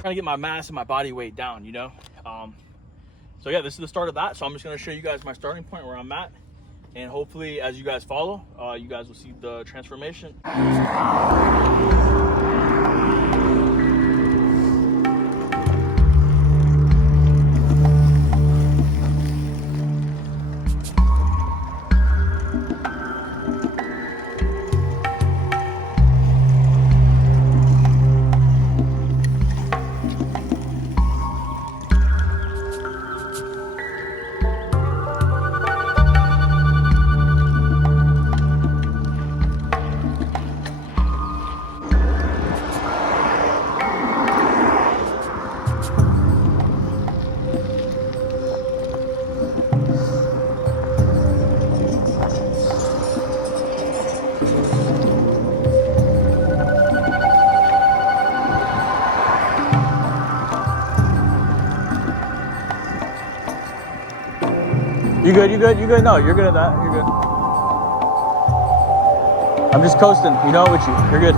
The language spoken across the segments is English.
Trying to get my mass and my body weight down, you know. So yeah, this is the start of that. So I'm just going to show you guys my starting point where I'm at, and hopefully as you guys follow, you guys will see the transformation. You good? You good? You good? No, you're good at that. You're good. I'm just coasting. You know, with you. You're good.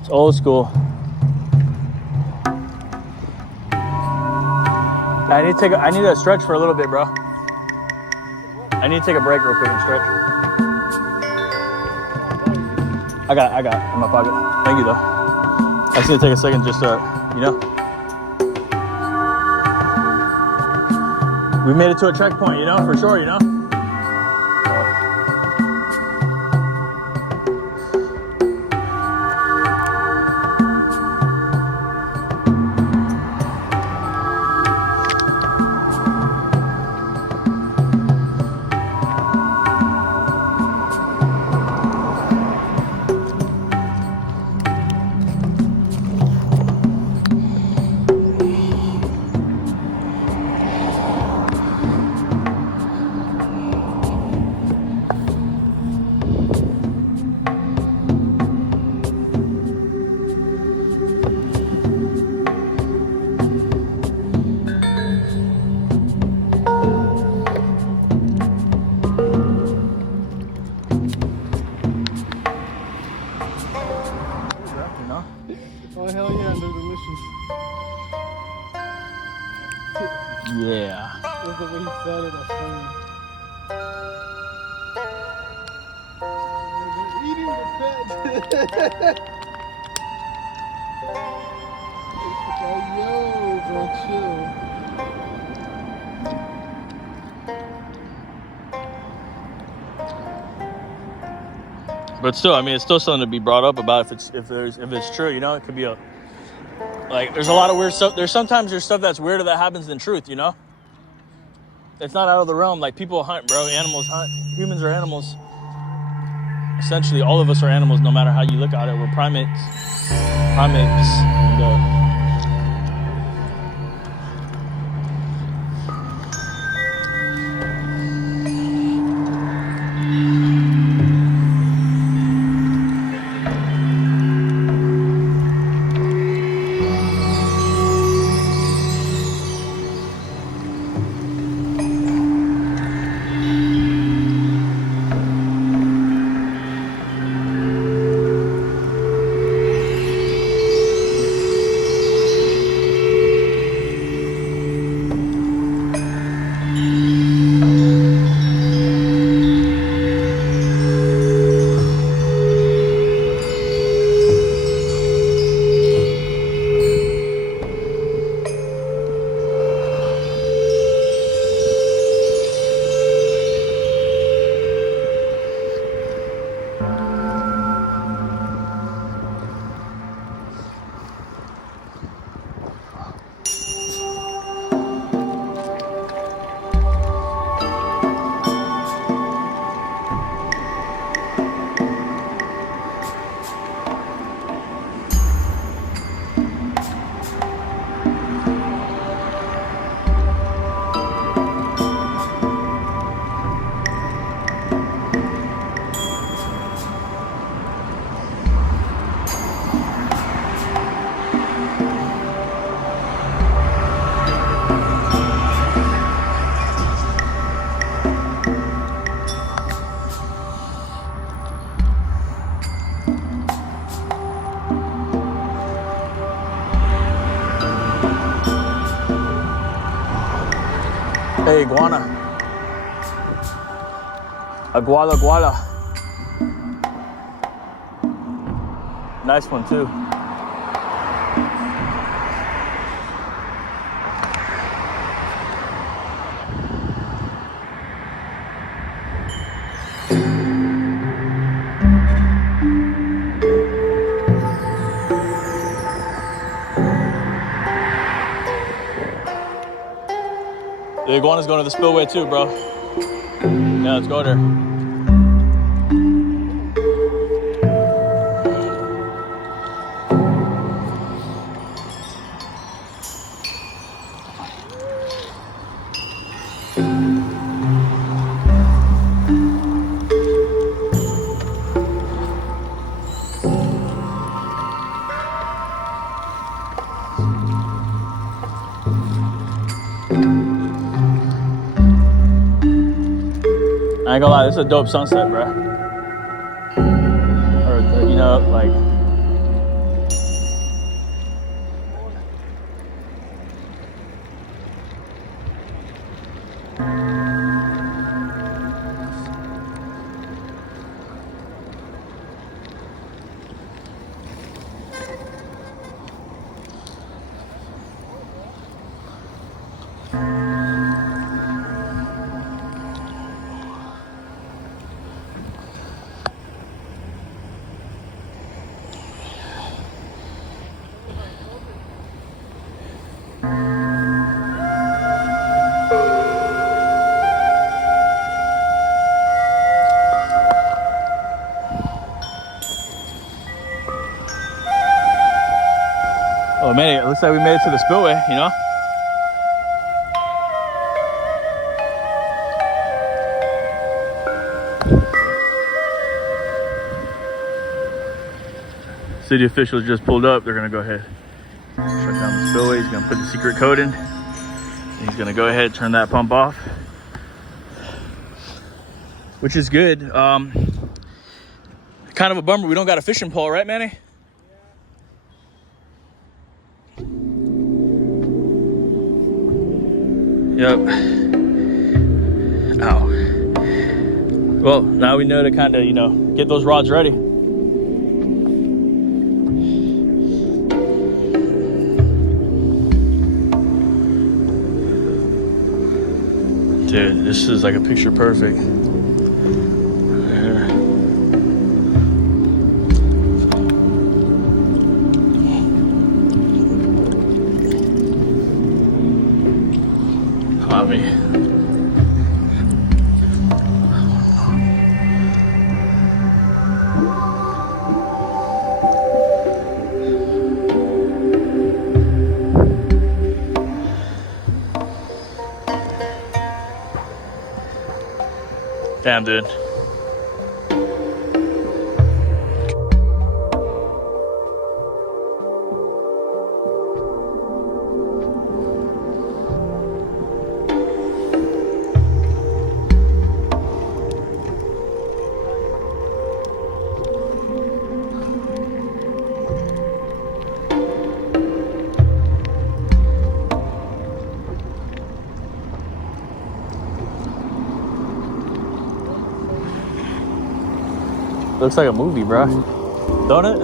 It's old school. I need to stretch for a little bit, bro. I need to take a break real quick and stretch. I got it in my pocket. Thank you though. I just need to take a second just to, you know. We made it to a checkpoint, you know, for sure, you know. Oh hell yeah, they're delicious. Yeah. That's the way he said it, that's funny. Eating the pet. Like, yo, bro, chill. But still, I mean, it's still something to be brought up about if it's true, you know. It could be there's a lot of weird stuff. There's stuff that's weirder that happens than truth, you know. It's not out of the realm. Like, people hunt, bro. Animals hunt. Humans are animals. Essentially, all of us are animals, no matter how you look at it. We're primates. And, Hey, iguana. Aguala guala. Nice one too. The iguana's going to the spillway too, bro. Yeah, let's go there. I ain't gonna lie, this is a dope sunset, bro. Or you know, like. Oh man, it looks like we made it to the spillway, you know? City officials just pulled up. They're gonna go ahead, shut down the spillway. He's gonna put the secret code in. He's gonna go ahead, turn that pump off, which is good. Kind of a bummer we don't got a fishing pole, right, Manny? Yep. Ow. Well, now we know to kind of, you know, get those rods ready. Dude, this is like a picture perfect. There. On me. Damn, dude. Looks like a movie, bro. Don't it?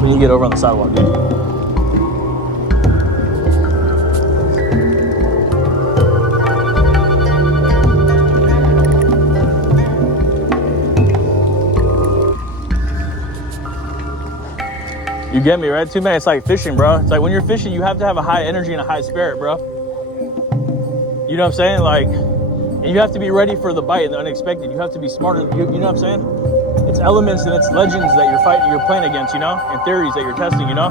We need to get over on the sidewalk, dude. You get me, right? Too, man, it's like fishing, bro. It's like when you're fishing, you have to have a high energy and a high spirit, bro. You know what I'm saying? Like, and you have to be ready for the bite and the unexpected. You have to be smarter. You know what I'm saying? It's elements and it's legends that you're playing against, you know? And theories that you're testing, you know?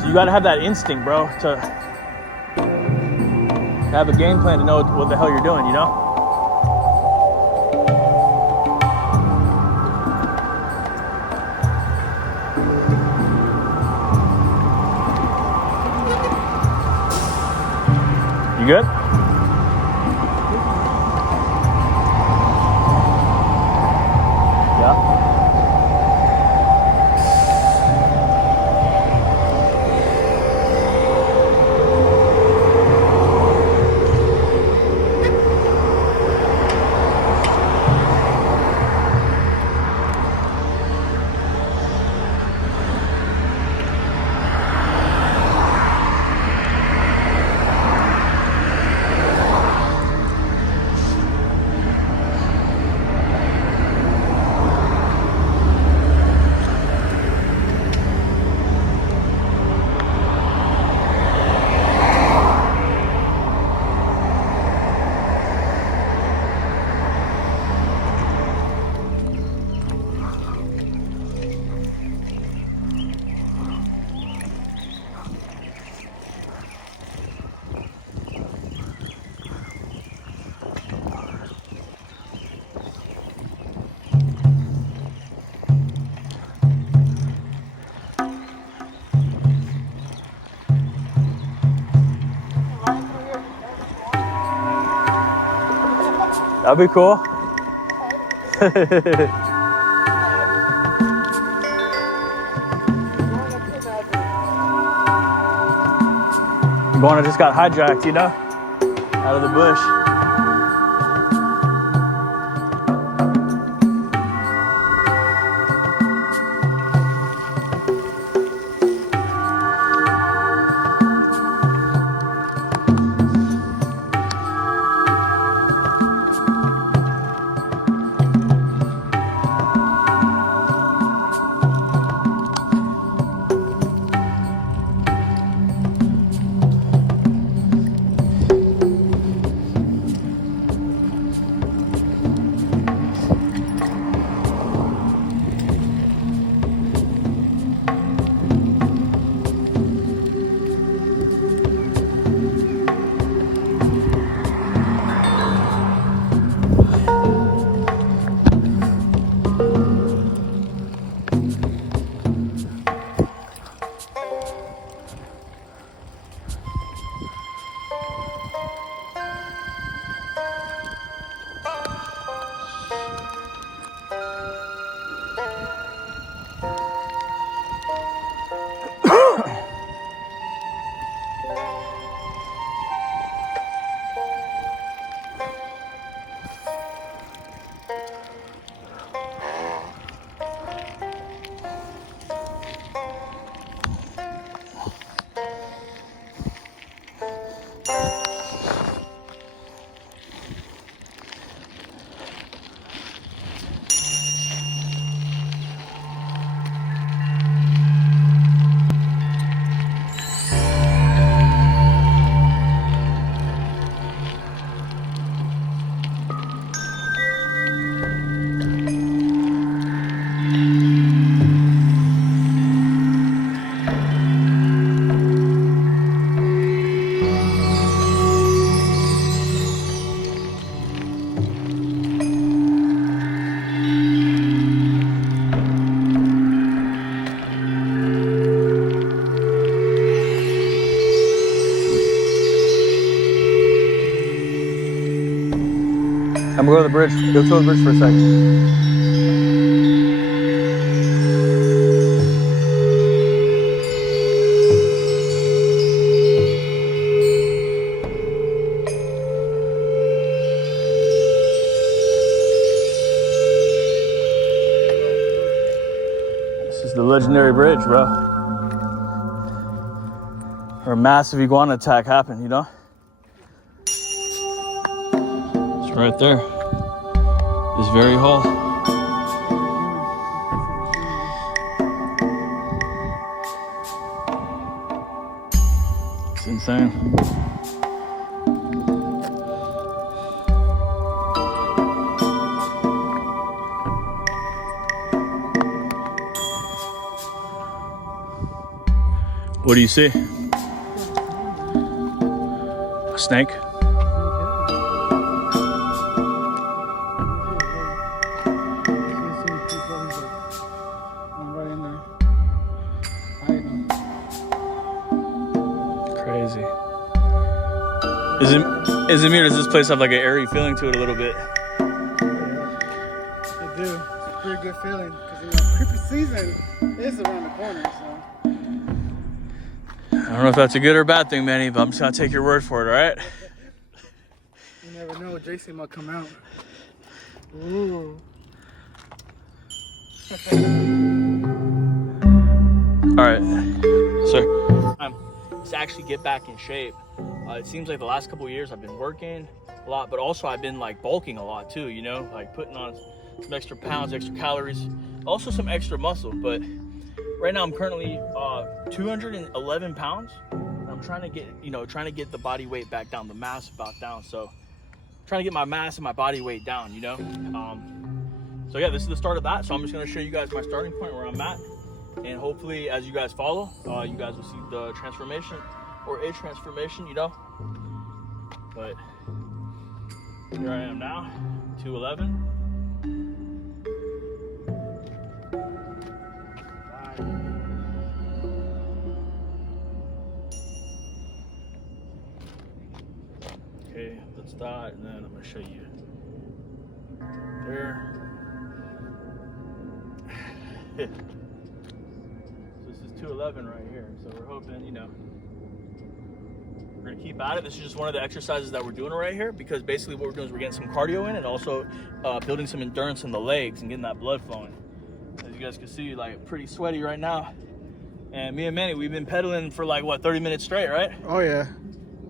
So you gotta have that instinct, bro, to have a game plan to know what the hell you're doing, you know? You good? Yeah. That'd be cool. Iguana just got hijacked, you know, out of the bush. I'm gonna go to the bridge. Go to the bridge for a second. This is the legendary bridge, bro. Where a massive iguana attack happened, you know? It's right there. This very hall. It's insane. What do you see? A snake? Crazy. Is it Izmir, does this place have like an airy feeling to it a little bit? It do. It's a pretty good feeling because creepy season is around the corner. So I don't know if that's a good or bad thing, Manny, but I'm just gonna take your word for it, all right? you never know, Jason might come out. Ooh. All right, sir. To actually get back in shape. It seems like the last couple of years I've been working a lot, but also I've been like bulking a lot too, you know, like putting on some extra pounds, extra calories, also some extra muscle. But right now I'm currently 211 pounds. And I'm trying to get, trying to get the body weight back down, the mass back down. So trying to get my mass and my body weight down, you know. So yeah, this is the start of that. So I'm just gonna show you guys my starting point where I'm at. And hopefully as you guys follow, you guys will see the transformation or a transformation, you know. But here I am now, 211. Okay, that's that, and then I'm gonna show you there. So this is 211 right here. So we're hoping, we're gonna keep at it. This is just one of the exercises that we're doing right here, because basically what we're doing is we're getting some cardio in and also building some endurance in the legs and getting that blood flowing. As you guys can see, like pretty sweaty right now. And me and Manny, we've been pedaling for like what, 30 minutes straight, right? Oh yeah.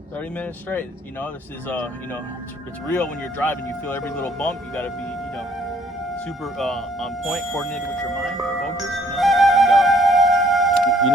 30 minutes straight. This is it's real when you're driving. You feel every little bump. You gotta be, super on point, coordinated with your mind, focus, and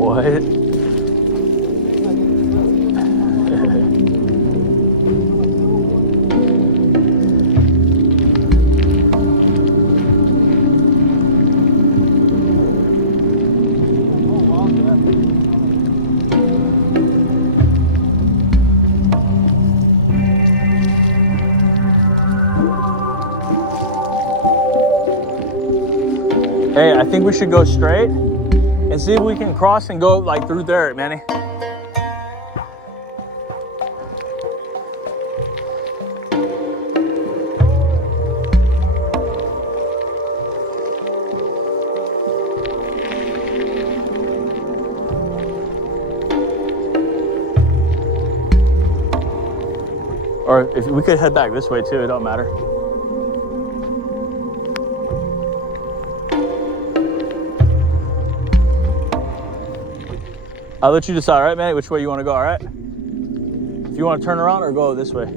What? Hey, I think we should go straight and see if we can cross and go like through there, Manny. Or if we could head back this way too, it don't matter. I'll let you decide, all right, Manny, which way you want to go, all right? If you want to turn around or go this way.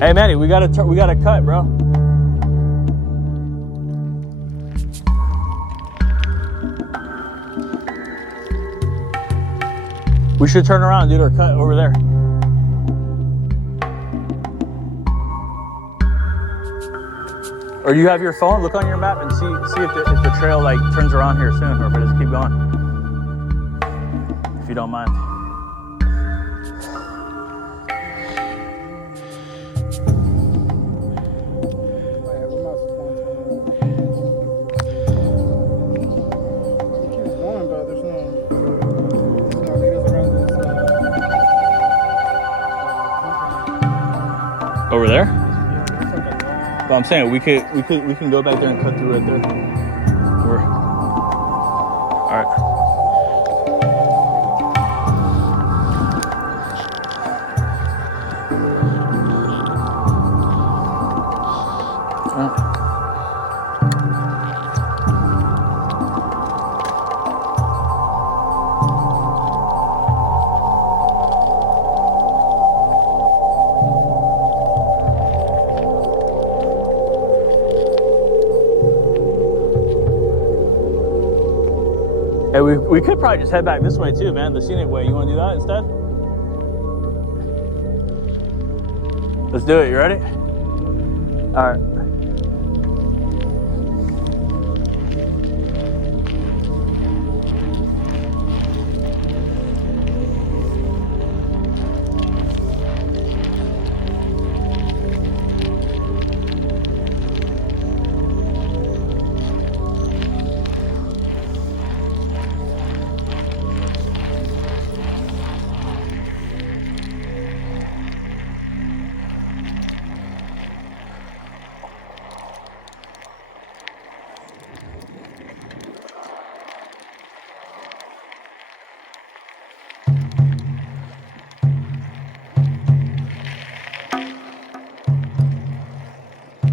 Hey Manny, we gotta cut, bro. We should turn around, dude, or cut over there. Or you have your phone, look on your map and see if the trail like turns around here soon, or if it just keep going. If you don't mind. Over there? Yeah, it's like a long. But I'm saying we can go back there and cut through right there. All right. Hey, we could probably just head back this way too, man. The scenic way. You want to do that instead? Let's do it. You ready? All right.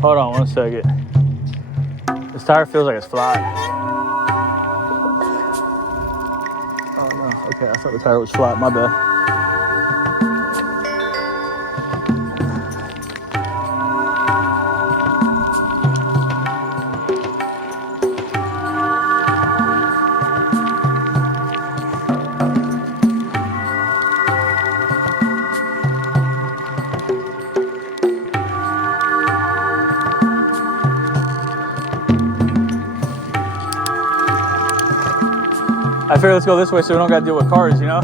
Hold on 1 second. This tire feels like it's flat. Oh no, okay, I thought the tire was flat, my bad. I figure let's go this way so we don't gotta deal with cars, you know?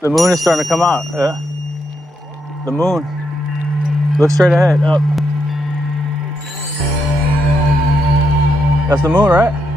The moon is starting to come out, yeah. The moon. Look straight ahead, up. That's the moon, right?